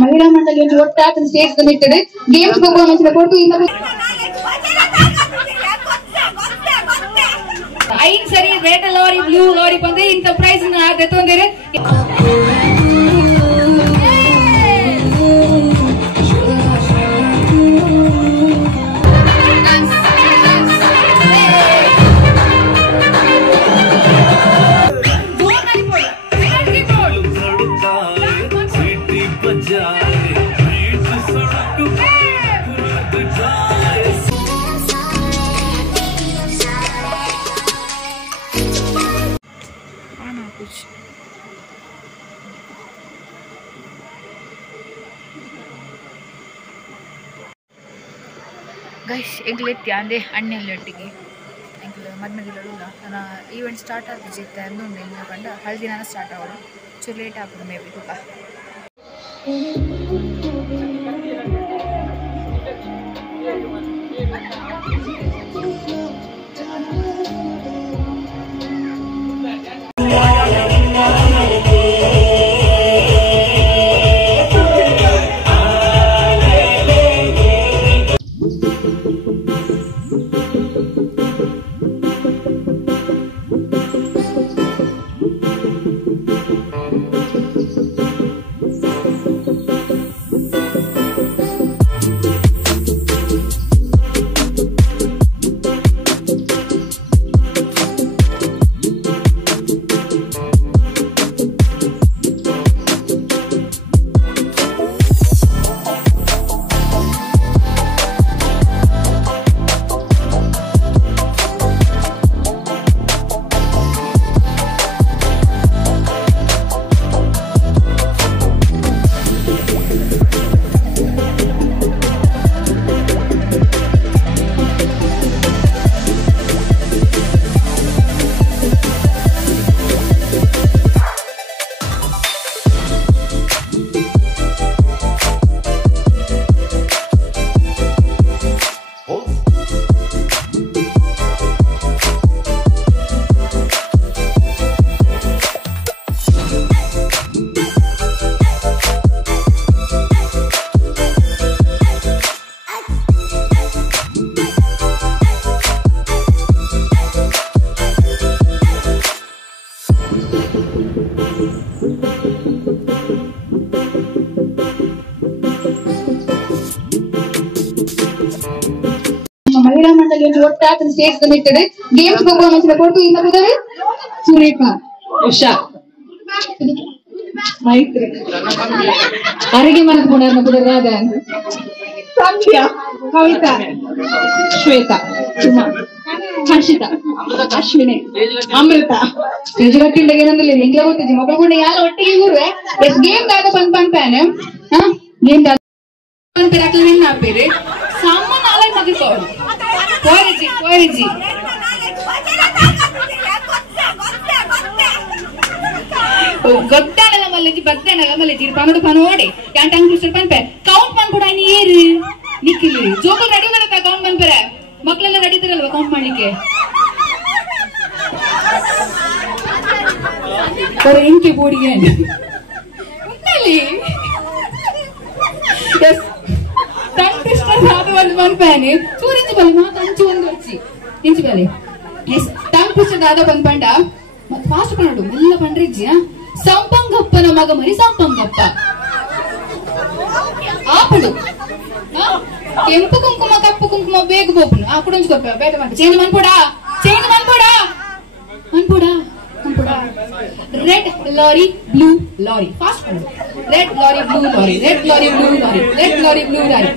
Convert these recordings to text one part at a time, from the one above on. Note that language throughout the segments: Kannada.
ಮಹಿಳಾ ಮಂಡಳಿಯನ್ನು ಒಟ್ಟಾಗಿ ಸ್ಟೇಜ್ ತಂದಿಟ್ಟದೆ ಗೇಮ್ಸ್ ಪರ್ಫಾರ್ಮೆನ್ಸ್ ಕೊಟ್ಟು ಐದು ಸರಿ ರೆಡ್ ಲಾರಿ ಬ್ಲೂ ಲಾರಿ ಬಂದು ಇಂಥ ಪ್ರೈಸ್ ತಂದಿರಿ. ಗೈಸ್ ಎಗ್ಲೆತ್ತಿ ಅಂದೆ ಅಣ್ಣೆಲ್ಲೊಟ್ಟಿಗೆ ಎಂಕ್ಲು ಮದ್ಮೆಗಿಲ್ಲ ನಾನು ಈವೆಂಟ್ ಸ್ಟಾರ್ಟ್ ಆಗುತ್ತೆ ಅಂದುಂಡು ಇನ್ನು ಕಂಡ ಹಳದಿ ನಾನು ಸ್ಟಾರ್ಟ್ ಆಗೋದು ಚೂರು ಲೇಟ್ ಆಗ್ಬೋದು ಮೇ ಬಿ ತುಪ್ಪ. ಮಹಿಳಾ ಮಂಡಳಿಯನ್ನು ಒಟ್ಟಾಗಿ ಸ್ಟೇಜ್ ತಂದಿಟ್ಟದೆ ಗೇಮ್ಸ್ ಪರ್ಫಾರ್ಮೆನ್ಸ್ ಕೊಟ್ಟು ಇಂದ ಬುದರೆ ಸುರೇಖ ಉಷಾ ಮೈತ್ರಿ ಅರಿಗೆ ಮನಸ್ಕೊಂಡ ಬುದರಾದ ಸಂಖ್ಯಾ ಕವಿತಾ ಶ್ವೇತಾ ಸುಮಾ ಹರ್ಷಿತಾ ಅಶ್ವಿನಿ ಅಮೃತ ನಿಜಗಟ್ಟಿಂಡಗೆ ಏನಂದ್ರೆ ಹೆಂಗೆ ಗೊತ್ತಿದ್ದಿ ಮಕ್ಕಳು ಯಾರು ಒಟ್ಟಿಗೆ ಇರುವೆ ಎಸ್ ಗೇಮ್ ದಾಗ ಬಂದ್ ಪಂಪಾನೆ ಗೇಮ್ ದಾಗ ವಿನ್ ಆಗ್ಬೇರೆ ಸಾಮಾನ್ಯ ಅಲೈ ಮಗಿಸೋರು ಕೋರಿಜಿ ಗೊತ್ತಾನಲ್ಲ ಮಲ್ಲೆಜಿ ಬರ್ತೇನಲ್ಲ ಮಲ್ಲೆಜಿ ಪನೋಡು ಪನೋಡಿ ಕ್ಯಾಂಟಂಗ್ ಕ್ರಿಸ್ಟಲ್ ಪನ್ಪೆ ಕೌಂಟ್ ಮಾಡ್ಕೊಡ ನೀ ಏರು ನಿಕ್ಕಿಲಿ ಜೋಬಲ್ ರೆಡಿ ಬರತ್ತ ಕೌಂಟ್ ಪನ್ಪೆರೆ ಮಕ್ಕಳೆಲ್ಲ ರೆಡಿದಿರಲ್ವ ಕೌಂಟ್ ಮಾಡ್ಲಿಕ್ಕೆ ಎಂಕೆ ಬೋಡಿಗೆ ಉಂಟಲ್ಲಿ ಎಸ್ ಟಂಗ್ ಟ್ವಿಸ್ಟರ್ ಅದು ಒಂದು ಪನ್ಪೇನೆ ಚೂರಿಂಚಿ ಬಲೆ ಮಾತಂಚು ಒಂದು వచ్చి ಇಂಚಿ ಬಲೆ ಎಸ್ ಟಂಗ್ ಟ್ವಿಸ್ಟರ್ ಆದ ಒಂದು ಪಂಡ ಮತ್ತೆ ಫಾಸ್ಟ್ ಪನ್ನಡು ಎಲ್ಲ ಪಂಡ್ರಿಜ್ಜಿ ಸಂಪಂಗಪ್ಪನ ಮಗ ಮರಿ ಸಂಪಂಗಪ್ಪ ಆಪಡು ಕೆಂಪು ಕುಂಕುಮ ಕಪ್ಪು ಕುಂಕುಮ ಬೇಗ ಬೋಪುನು ಆಪಡು ఉంచుకోక ಬೇಗ ಮಾಡ್ಕ ಚೇಂಜ್ ಮನ್ಪೋಡಾ red lorry blue lorry fast ಪಡು red lorry blue lorry red lorry blue lorry red lorry blue lorry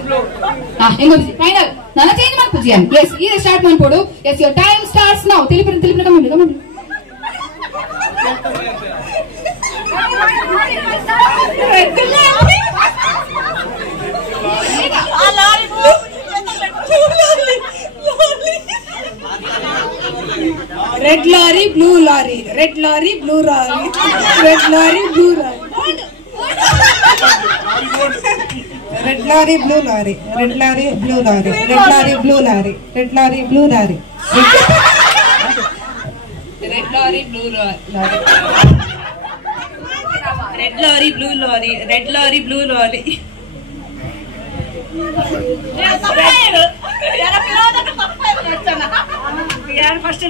ಹೆಂಗೊತ್ತಿ ಫೈನಲ್ ನನ್ನ ಚೇಂಜ್ ಮಾಡ್ಪುಜಿ ಎಸ್ ಈಗ ಸ್ಟಾರ್ಟ್ ಮಾಡ್ಕೊಡು yes your time starts now ತಿಳಿಪಿನ ಕಮ್ಮಿ red lorry blue lorry red lorry blue lorry red lorry blue lorry red lorry blue lorry red lorry blue lorry red lorry blue lorry red lorry blue lorry red lorry blue lorry red red lorry blue lorry red lorry blue lorry ಯಾರು first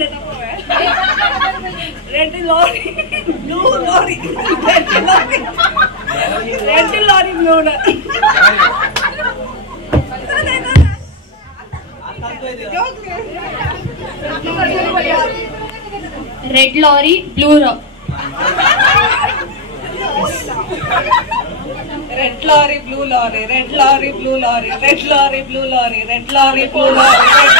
red lorry blue lorry red lorry blue lorry red lorry blue red lorry blue lorry red lorry blue lorry red lorry blue lorry red lorry blue lorry red lorry blue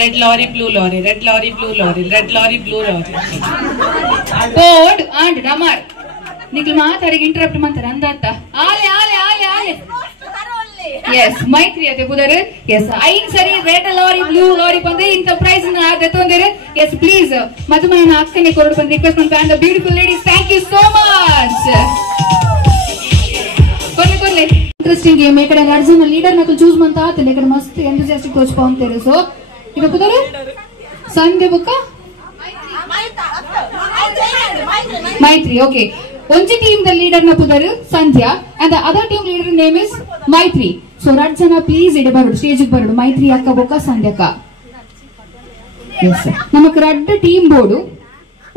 red lorry blue lorry red lorry blue lorry red lorry blue lorry board and ಡಮರ್ ನಿಕ್ಲು ಮಾತಾಡಿಗೆ ಇಂಟರಪ್ಟ್ ಮಾಡ್ತಾರೆ ಅಂದಾತ ಆಲೆ ಆಲೆ ಆಲೆ ಆಲೆ ಎಸ್ ಮೈತ್ರಿ ಅದೇ ಬುಧರ್ ಎಸ್ ಐನ್ ಸರಿ ರೆಡ್ ಲಾರಿ ಬ್ಲೂ ಲಾರಿ ಬಂದ್ರೆ ಇಂತ ಪ್ರೈಸ್ ತೊಂದರೆ ಎಸ್ ಪ್ಲೀಸ್ ಮಧುಮನ ಅಕ್ಕನೆ ಕೊರಡು ಬಂದು ರಿಕ್ವೆಸ್ಟ್ ಮಾಡ್ತಾ beautiful ladies thank you so much ಕೊರ್ಲೆ ಇಂಟ್ರೆಸ್ಟಿಂಗ್ ಗೇಮ್ ఇక్కడ అర్జున్ లీడర్ నాకు చూస్ మంతా ఆతలే ఇక్కడ మస్త్ ఎంతూసియాస్టిక్ కోచ్ పాਉਂతారు సో ఇక కుదరు సంధ్య బుక్క మైత్రి ఓకే ಒಂಜಿ ಟೀಮ್ ದ ಲೀಡರ್ ನ ಪುದರು Sandhya and the other team leader name is Maitri so ರಡ್ ಜನ ಪ್ಲೀಸ್ ಇಡೆ ಬರುಡು ಸ್ಟೇಜ್ ಬರುಡು ಮೈತ್ರಿ ಅಕ್ಕ ಬೊಕ್ಕ ಸಂಧ್ಯಕ್ಕ ಎಸ್ ನಮಕ್ ರಡ್ ಟೀಮ್ ಬೋರ್ಡು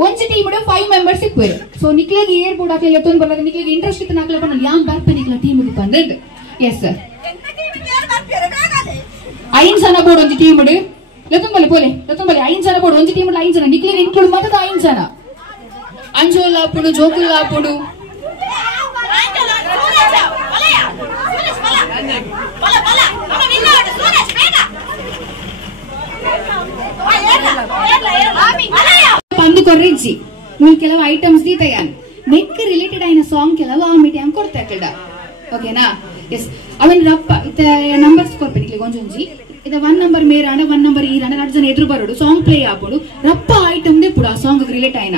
ಒಂಜಿ ಟೀಮ್ 5 ಮೆಂಬರ್ಸ್ ಇಪ್ಪುವೆರು ಸೊ ನಿಕ್ಲೆಗೆ ಏರ್ ಬೋರ್ಡ್ ಹಾಕ್ಲಿಲ್ಲ ತೊಂದ್ ಬರಲ್ಲ ನಿಕ್ಲೆಗೆ ಇಂಟ್ರೆಸ್ಟ್ ಇತ್ತು ನಾಕ್ಲೆ ಬಂದ ಯಾನ್ ಬರ್ಪೆ ನಿಕ್ಲ ಟೀಮ್ ಗೆ ಬಂದದ್ದು ಎಸ್ ಐನ್ ಜನ ಬೋರ್ಡ್ ಒಂಜಿ ಟೀಮ್ ಡು ಲತುಂಬಲೆ ಪೋಲೆ ಲತುಂಬಲೆ ಐನ್ ಜನ ಬೋರ್ಡ್ ಒಂಜಿ ಟೀಮ್ ಐನ್ ಜನ ನಿಕ್ಲೆಗೆ ಇನ್ಕ್ಲೂಡ್ ಮಾತದ ಐನ್ ಜನ ಅಂಜೋಲ ಆಪುಡು ಜೋಕುಲ ಆಪುಡು పండు కొర్రిచ్చి నువ్వు ಕೆಲವು ಐಟಮ್ಸ್ ದೀತಯಾನ್ ನೆಕ್ ರಿಲೇಟೆಡ್ అయిన ಸಾಂಗ್ ಕೆಲವು ಆ ಮೀಡಿಯಂ ಕೊಡ್ತಾ ಕಡ ಓಕೆನಾ ಎಸ್ ಅವನ್ ರಪ್ಪ ಇತ ನಂಬರ್ಸ್ ಕೊರ್ಪೆನಿಕ್ಲಿ ಗೊಂಜೊಂಜಿ ಇದ 1 ನಂಬರ್ ಮೇರ ಅಂಡ 1 ನಂಬರ್ ಈ ರಂಡ ಅರ್ಜನ ಎದುರು ಬರೋಡು ಸಾಂಗ್ ಪ್ಲೇ ಆಪೋಡು ರಪ್ಪ ಐಟಮ್ ದೇ ಪುಡ ಸಾಂಗ್ ರಿಲೇಟ್ అయిన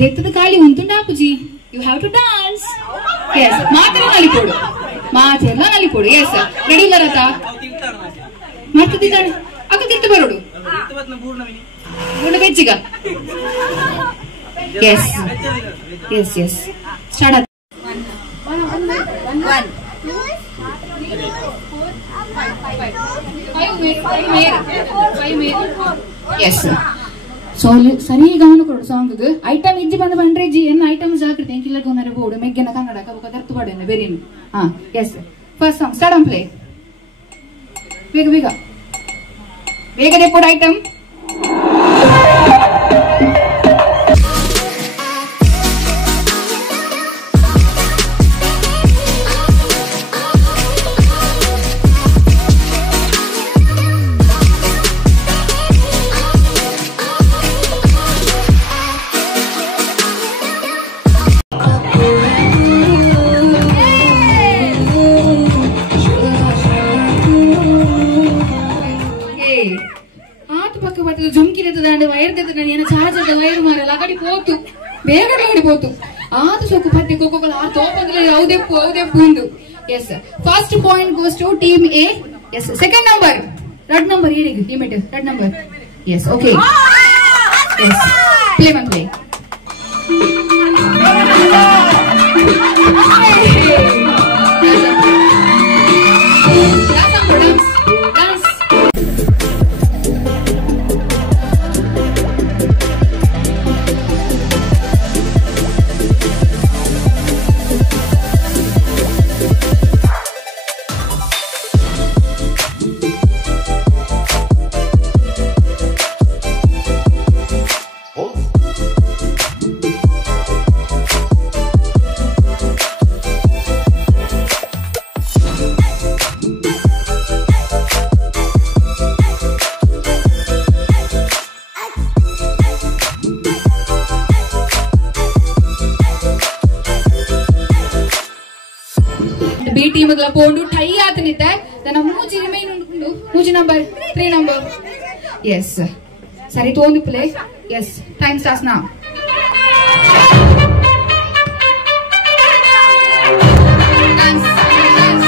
ದೆತ್ತದ ಕಾಳಿ ಉಂತುಂಡ ಆಪುಜಿ you have to dance yes ಮಾತ್ರ ನಲಿಪೋಡು ಮಾತೆಲ್ಲ ನಲಿಪೋಡು ಎಸ್ ರೆಡಿ ಬರತ ಮಾಡ್ತಿದ್ದಾನೆ ಅಕ್ಕ ತಿತ್ತು ಬರೋಡು ಬೆಚ್ಚಿಗ yes yes yes start yes so ಸರಿ ಗಮನ ಕೊಡು ಸಾಂಗ್ ಐಟಮ್ ಇಜ್ಜಿ ಬಂದ ಬಂದ್ರೆ ಜಿ ಎನ್ ಐಟಮ್ಸ್ ಜಾಗ್ರತೆ ಎಂಕಿಲ್ಲ ಗೊನ್ನರೆ ಬೋಡು ಮೆಗ್ಗೆನ ಕನ್ನಡ ಕಬಕ ದರ್ತು ಬಾಡೇನೆ ಬೇರೇನು ಹಾ yes first song start on play ಬೇಗ ಬೇಗ ಬೇಗನೆ ಕೊಡು ಐಟಮ್ ಆದು ಸೊಕ್ಕು ಪತ್ತೆ ಕೋಕೋಗಳ ಆ ತೋಪಂದ್ರೆ ಯಾವುದೇ ಪೂಂದು yes first point goes to team A yes second number red number ಏನಿಗೆ team it red number yes okay yes play one play B team ಪೋಂಡು ಟೈ ಆತನಿದ್ದ ತನ್ನ ಮೂಜಿ ರಿಮೈನ್ ಉಂಟು ಮೂಜಿ ನಂಬರ್ 3 ನಂಬರ್ ಎಸ್ ಸರಿ ತೋಂದು play yes time starts now dance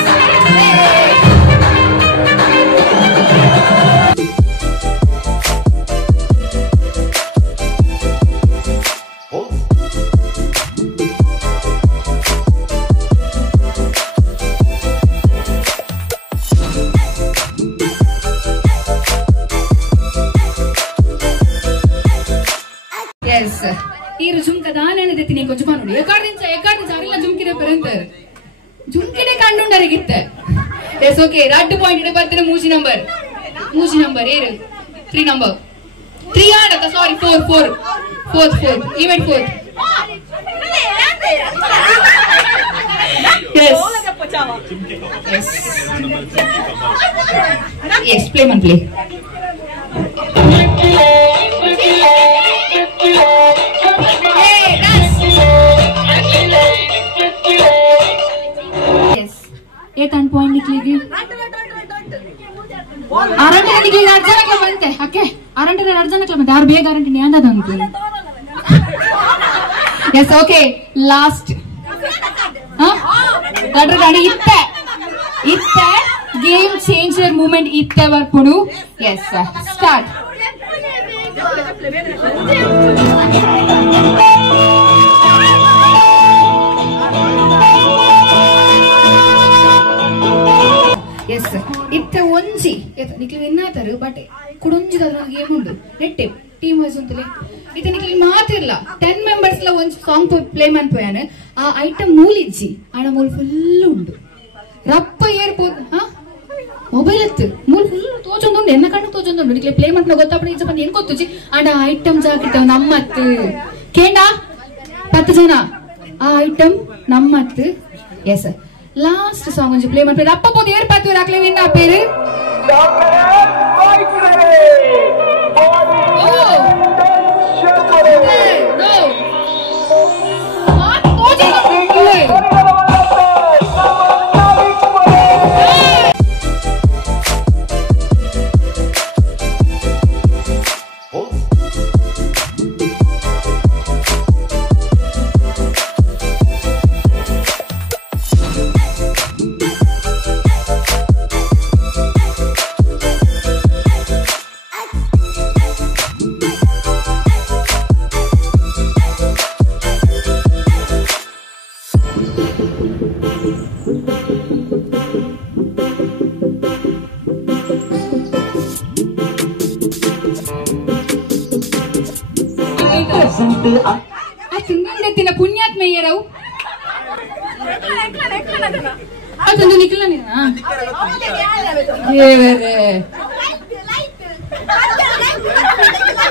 ದೆತ್ತಿ ನೀ ಕೊಂಚ ಕಾಣುಡಿ ಎಕಾರ್ಡಿಂಚ ಅರಿಲ್ಲ ಜುಮ್ಕಿಡೆ ಪರಂತ ಜುಮ್ಕಿಡೆ ಕಂಡುಂಡರಿಗಿತ್ತ ಎಸ್ ಓಕೆ ರಡ್ ಪಾಯಿಂಟ್ ಇಡೆ ಬರ್ತಾರೆ ಮೂಜಿ ನಂಬರ್ ಏರು 3 ನಂಬರ್ 3 ಆಡಕ sorry 4 event 4 yes play man play hey dance yes 8 point niklige aranti niklige arjanakla bante okay aranti arjanakla bante yaru bega aranti ni andada antu yes okay last ಗಡ್ರಗಾಡಿ ಇತ್ತ ಗೇಮ್ ಚೇಂಜರ್ ಮೂಮೆಂಟ್ ಇತ್ತ ಬರ್ಪುಡು ಎಸ್ ಸ್ಟಾರ್ಟ್ ಎಸ್ ಇತ್ತ ಒಂಜಿ ನಿಕ್ಲಿ ವಿನ್ ಆತಾರು ಬಟ್ ಕುಡೊಂಜಿ ಗೇಮ್ ಉಂಡು ನೆಟ್ಟೆ ಟೀಮ್ ವೈಸ್ ಅಂತಲೇ ಇತ್ತ ನಿಕ್ಲಿ ಮಾತಿರ್ಲ 10 ಮೆಂಬರ್ಸ್ ಲ ಒಂಜಿ ಸಾಂಗ್ ಪ್ಲೇ ಮನ್ಪೋಯಾನ ಆ ಐಟಮ್ ಮೂಲಿಜ್ಜಿ ಆಡ ಮೂಲ್ ಫುಲ್ ಉಂಡು ರಪ್ಪ ಏರ್ಬೋದು ಮೊಬೈಲ್ ಎತ್ತು ಮೂಲ್ ಫುಲ್ ತೋಚೊಂದುಂಡು ಎನ್ನ ಕಣ್ಣು ತೋಚೊಂದುಂಡು ನಿಕ್ಲಿ ಪ್ಲೇ ಮನ್ಪನ ಗೊತ್ತಾಪಡ ಈಚ ಬಂದು ಏನ್ ಗೊತ್ತುಜಿ ಆಡ ಐಟಮ್ ಜಾಕಿಟ್ಟ ನಮ್ಮತ್ತು ಕೇಂಡ 10 ಜನ ಆ ಐಟಮ್ ನಮ್ಮತ್ತು ಎಸ್ ಲಾಸ್ಟ್ ಸಾಂಗ್ ಒಂಜಿ ಪ್ಲೇ ಮನ್ಪೇರು ಅಪ್ಪ ಬೋದು ಏರ್ ಪತ್ತು ರಾಕ್ಲೆ ವಿನ್ ಆ ಪೇರು ತಿಂದಿನ ಪುಣ್ಯಾತ್ಮೆಯರವು ಅದೊಂದು ನಿಖಿಲ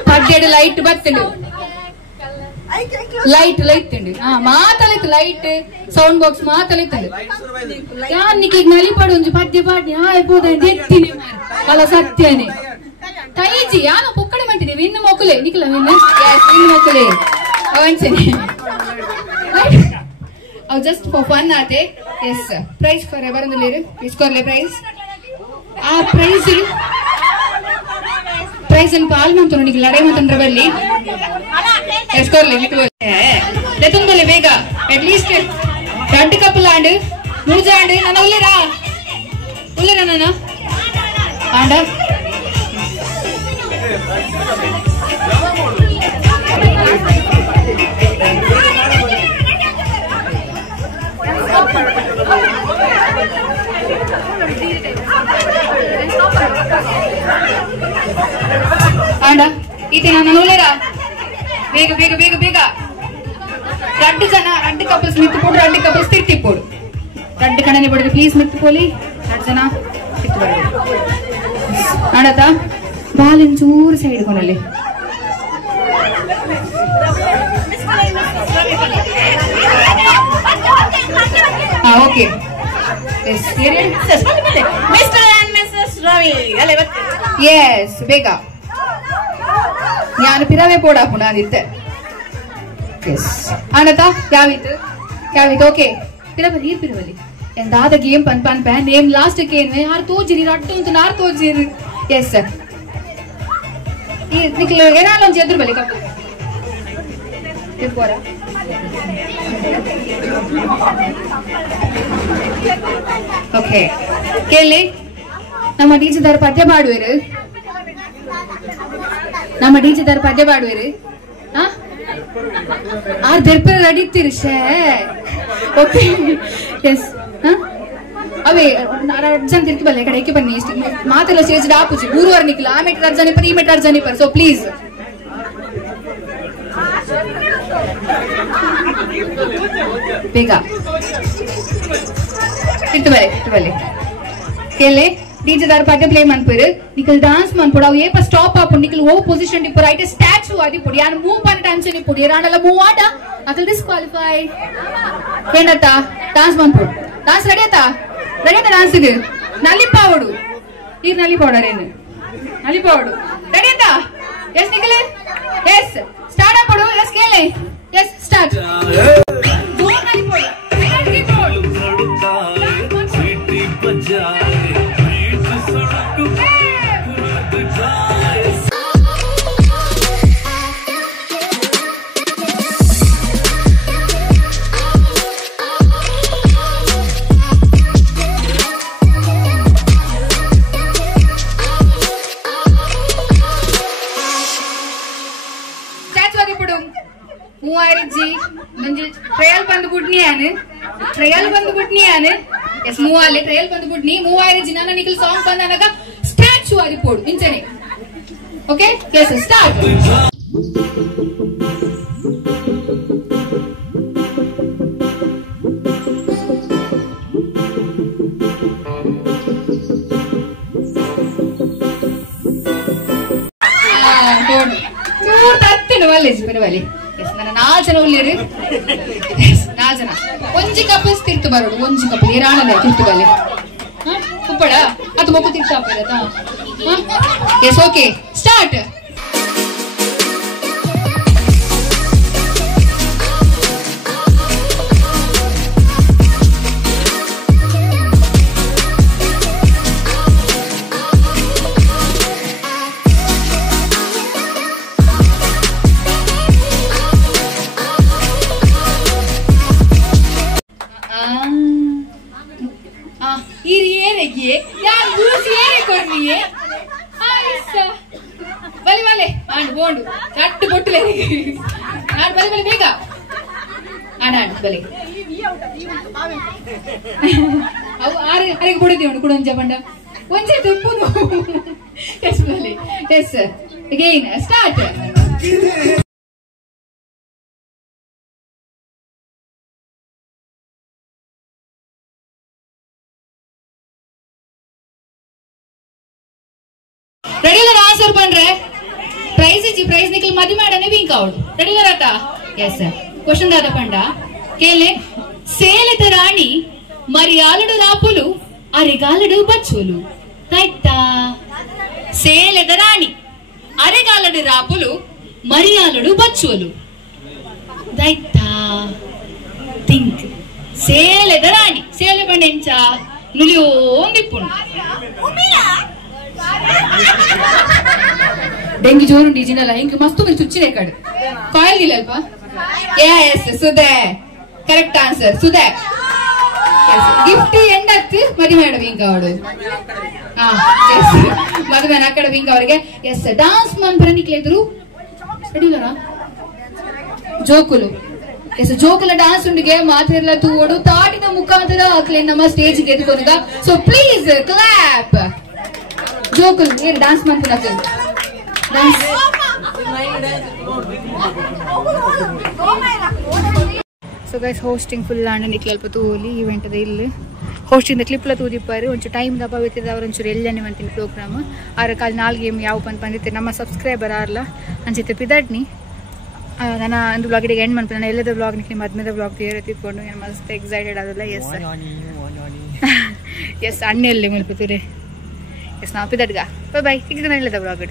ಪಡ್ಡೆಡು ಲೈಟ್ ಬರ್ತಂಡು ಲೈಟ್ ಮಾತಲೈತು ಲೈಟ್ ಸೌಂಡ್ ಬಾಕ್ಸ್ ಮಾತಲೈತಂಡು ಯಾನಿಗೆ ನಲಿಪಡು ಒಂಜಿ ಪದ್ಯ ಪಾಡ್ನಿ ಆಯ್ಬೋದ ಎತ್ತಿನಿ ಅಲ್ಲ ಸತ್ಯನೇ ತೈಜಿ ಯಾನು ಪೊಕ್ಕಡೆ ಮಾಡ್ತೀನಿ ವಿನ್ ಮೊಕ್ಕಲೆ ನಿಖಿಲ ವಿನ್ ಮೊಕ್ಕಲೆ ಅವ್ ಜಸ್ಟ್ ಫಾರ್ ಫನ್ ಆತೆ ಎಸ್ ಪ್ರೈಸ್ ಫಾರ್ ಎವರ್ ಅಂದಲೇರು ಇಸ್ಕೊರ್ಲೆ ಪ್ರೈಸ್ ಆ ಪ್ರೈಸ್ ಅನ್ ಪಾಲ್ ಮಂತು ನಿಖಿಲ ಲಡೈ ಮಂತಂದ್ರ ಬಲ್ಲಿ ಎಸ್ಕೊರ್ಲೆ ನಿಖಿಲ ಲೆತುಂಬಲೆ ಬೇಗ ಅಟ್ ಲೀಸ್ಟ್ 2 ಕಪ್ ಆಂಡ್ ಮೂಜ ಆಂಡ್ ನಾನು ಉಲ್ಲೆರಾ ನಾನು ಆಂಡ ಆಂಡ ಈತೆ ನಾನು ನೋಡೇರಾ ಬೇಗ ಬೇಗ ಬೇಗ ಬೇಗ 2 ಜನ 2 ಕಪಲ್ಸ್ ಮಿತ್ತುಪೋಡು 2 ಕಪಲ್ಸ್ ತಿರ್ತಿಪ್ಪೋಡು 2 ಕಣನೆ ಬಡಿದ್ರೆ ಪ್ಲೀಸ್ ಮಿತ್ತುಪೋಲಿ 2 ಜನ ತಿರ್ತು ಆಡತ ಬಾಲಿನ ಚೂರು ಸೈಡ್ ಕೊನಲ್ಲಿ ಓಕೆ ಎಸ್ ಬೇಗ ഞാൻ പിറവെ പോടാ പുണാദിത്തെ യെസ് ആനതാ ಯಾವಿತ್ ಓಕೆ പിറവലി ಎಂದಾದ ಗೇಮ್ ಪನ್ ಪ್ಯಾನ್ ನೇಮ್ ಲಾಸ್ಟ್ ಕೇನ್ ಯಾರು ತೋಜಿರಿ ರಟ್ಟು ಅಂತ ನಾರು ತೋಜಿರಿ ಎಸ್ ಈ ನಿಕ್ಲ ಏನಾಲೊಂದು ಎದುರು ಬಲಿ ಕಪ್ಪ ತಿರ್ಕೋರ ಓಕೆ ಕೇಳಿ ನಮ್ಮ ಟೀಚರ್ ಪದ್ಯ ಪಾಡುವೇರು ಆರ್ ದೆರ್ಪೆ ನಡೀತೀರಿ ಶೇ ಓಕೆ ಎಸ್ ಅವೇ ಅರ್ಜನ್ ತಿರ್ಕಿ ಬಲ್ಲ ಕಡೆಗೆ ಬನ್ನಿ ಇಷ್ಟು ಮಾತೆಲ್ಲ ಸ್ಟೇಜ್ ಆಪುಜಿ ಗುರುವಾರ ನಿಕ್ಲ ಆ ಮೆಟ್ರ ಅರ್ಜನಿ ಪರ್ ಈ ಮೆಟ್ರ ಅರ್ಜನಿ ಪರ್ ಸೊ ಪ್ಲೀಸ್ ಬೇಗ ಇಟ್ಟು ಬಲೆ ಕೇಳೆ डीजे दार पाटे प्ले मनपुर निकल डांस मनपुर अव ए स्टॉप आपुंड निकल ओ पोजीशन नी पर आइटे स्टैचू आदि पुडी यान मूव पन टाइम से नी पुडी रानला मूव आटा अकल डिस्क्वालिफाइड केनता डांस मनपुर डांस रेडी डांस गे नली पावडू ई नली पावडर ಏನು नली पावडू रेडी आता यस निकले यस स्टार्ट आपुडू यस केले यस स्टार्ट दो नली पावडू एनर्जी पावडू स्वीटी बजाए ट्रयल बंद गुडनी यस मूवाले ट्रयल बंद गुडनी मूवायरे जिनाना निकल सॉन्ग बंदानाग स्टैच्यू आदि पोडु इंचने ओके यस स्टार्ट परवाले यस ನನ್ನ 4 ಜನ ಉಳ್ಳಿರು 4 ಜನ ಒಂಜಿ ಕಪ್ ತಿರ್ತು ಬರೋಡು ಒಂಜಿ ಕಪ್ ಏರಾಣಲೆ ತಿರ್ತು ಬಲೆ ಉಪ್ಪಡ ಅದು ಮೊಕ್ಕು ತಿರ್ತಾ ಬರತ ಯಸ್ ಓಕೆ ಸ್ಟಾರ್ಟ್ यार बूस ये कर रही है ऐसा बले बले आंड बोंड रट्ट बोटले आंड बले बले बेगा आंड आंड बले अब आरे आरे बोडे दियोंड कुडन जबंड ಒಂಚೆ ತೆಪ್ಪುನು ಎಸ್ ಬಲೆ ಎಸ್ ಅಗೈನ್ ಸ್ಟಾರ್ಟ್ रेडीलर आंसर बन रहे प्राइस निकल मदी मैडने विंक आउट रेडीलर आता यस क्वेश्चन दादा पंडा केले సేలెత రాణి మరియాలుడు రాపులు అరెగాలుడు బచ్చులు రైటా సేలెత రాణి అరెగాలుడు రాపులు మరియాలుడు బచ్చులు రైటా థింక్ సేలెత రాణి సేలె పండించా నులియోందిప్పుడు डेंगी जोर जिनला इंक मस्त चुच्चिने कड़ कॉइल दिलल्पा यस सुदे करेक्ट आंसर सुदे गिफ्ट ಎಂಡತ್ತು ಮದಿ ಮೇಡಂ ಇಂಕ ಅವಡು ಯಸ್ ಮದಿ ಮೇಡಂ ಅಕಡೆ ಇಂಕ ಅವರಿಗೆ ಯಸ್ డాన్స్ ಮನ್ ಬರನಿಕ್ಲೆದ್ರು ಅಡಿಲರ ಜೋಕುಲು ಯಸ್ ಜೋಕುಲ డాన్స్ ಉಂಡಿಗೆ ಮಾತಿರಲ ತೂಡು ತಾಟಿದ ಮುಖಾಂತರ ಅಕ್ಲೆ ನಮ್ಮ ಸ್ಟೇಜ್ ಗೆ ಎದುಕೊನಗ ಸೋ ಪ್ಲೀಸ್ ಕ್ಲಾಪ್ ಜೋಕುಲ್ ये डांस मन पूरा कर dance so guys hosting full and निकलಲ್ಪ ತೂಲಿ ಇವೆಂಟ್ ದ ಇಲ್ಲಿ ಹೋಸ್ಟಿಂಗ್ ದ ಕ್ಲಿಪ್ ಲ ತೂದಿಪ್ಪಾರು ಒಂಚು ಟೈಮ್ ದ ಪವಿತ್ರ ಅವರ ಒಂಚೂರು ಎಲ್ಲನೆ ಮಂತಿನ ಪ್ರೋಗ್ರಾಮ್ ಆರ ಕಾಲ್ 4 ಗೇಮ್ ಯಾವ ಪನ್ ಬಂದಿತ್ತೆ ನಮ್ಮ ಸಬ್ಸ್ಕ್ರೈಬರ್ ಆರ್ಲ ಅಂಚಿತೆ ಪಿದಡ್ನಿ ನಾನು ಒಂದು ಬ್ಲಾಗ್ ಗೆ ಎಂಡ್ ಮಾಡ್ತೀನಿ ನಾನು ಎಲ್ಲದ ಬ್ಲಾಗ್ ನಿಕ್ಕೆ ಮದ್ಮೇದ ಬ್ಲಾಗ್ ತೇರೆ ತಿಕ್ಕೊಂಡು ನಾನು ಮಸ್ತ್ ಎಕ್ಸೈಟೆಡ್ ಆದಲ್ಲ ಎಸ್ ಎಸ್ ಅಣ್ಣೆಲ್ಲಿ ಮಲ್ಪುತ್ತಾರೆ ಎಸ್ ನಾವು ಪಿದಡ್ಗ ಬೈ ಬೈ ಈಗ ನಾನು ಎಲ್ಲದ ಬ್ಲಾಗ್